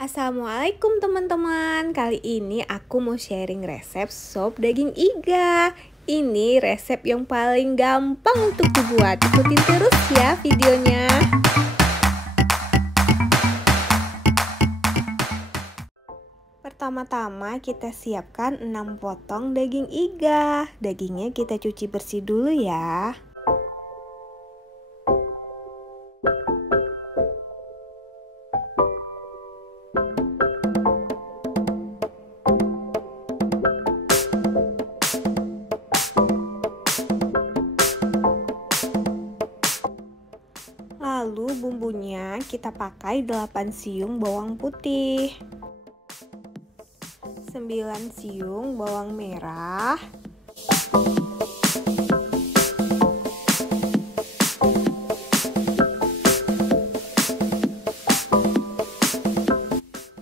Assalamualaikum teman-teman. Kali ini aku mau sharing resep sop daging iga. Ini resep yang paling gampang untuk dibuat. Ikutin terus ya videonya. Pertama-tama kita siapkan 6 potong daging iga. Dagingnya kita cuci bersih dulu ya. Lalu bumbunya kita pakai 8 siung bawang putih, 9 siung bawang merah,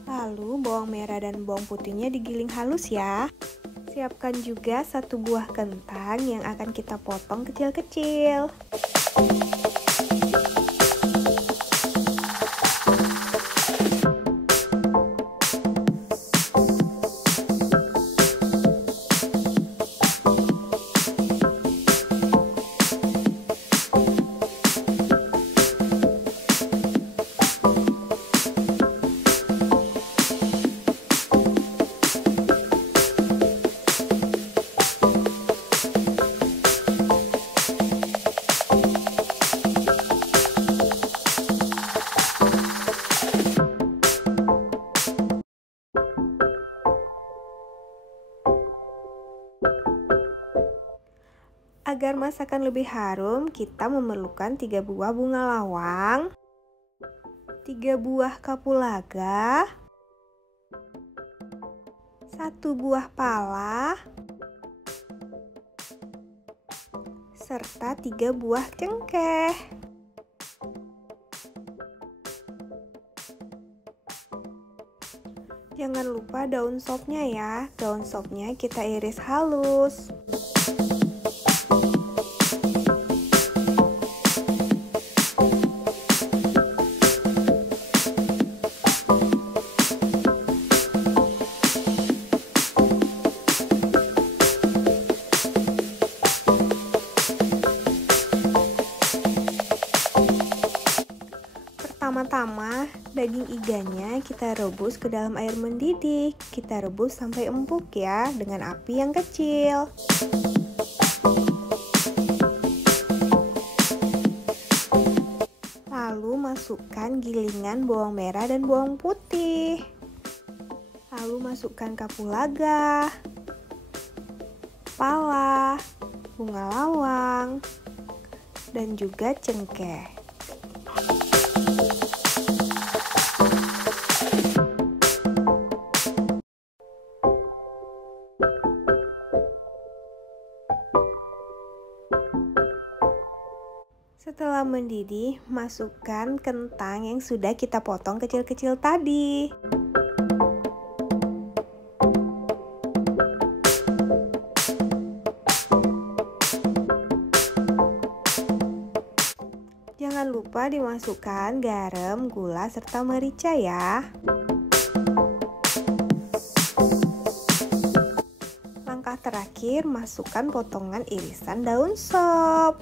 1 bawang merah dan bawang putihnya digiling halus ya. Siapkan juga 1 buah kentang yang akan kita potong kecil-kecil. Agar masakan lebih harum, kita memerlukan 3 buah bunga lawang, 3 buah kapulaga, 1 buah pala, serta 3 buah cengkeh. Jangan lupa daun sopnya ya, daun sopnya kita iris halus. Pertama-tama, daging iganya kita rebus ke dalam air mendidih. Kita rebus sampai empuk ya, dengan api yang kecil. Lalu masukkan gilingan bawang merah dan bawang putih. Lalu masukkan kapulaga, pala, bunga lawang, dan juga cengkeh. Setelah mendidih, masukkan kentang yang sudah kita potong kecil-kecil tadi. Jangan lupa dimasukkan garam, gula, serta merica ya. Langkah terakhir, masukkan potongan irisan daun sop.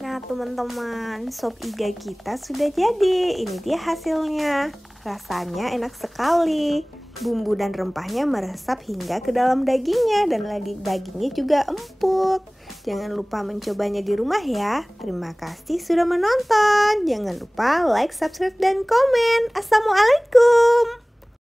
Nah teman-teman, sop iga kita sudah jadi. Ini dia hasilnya. Rasanya enak sekali. Bumbu dan rempahnya meresap hingga ke dalam dagingnya dan dagingnya juga empuk. Jangan lupa mencobanya di rumah ya. Terima kasih sudah menonton. Jangan lupa like, subscribe, dan komen. Assalamualaikum.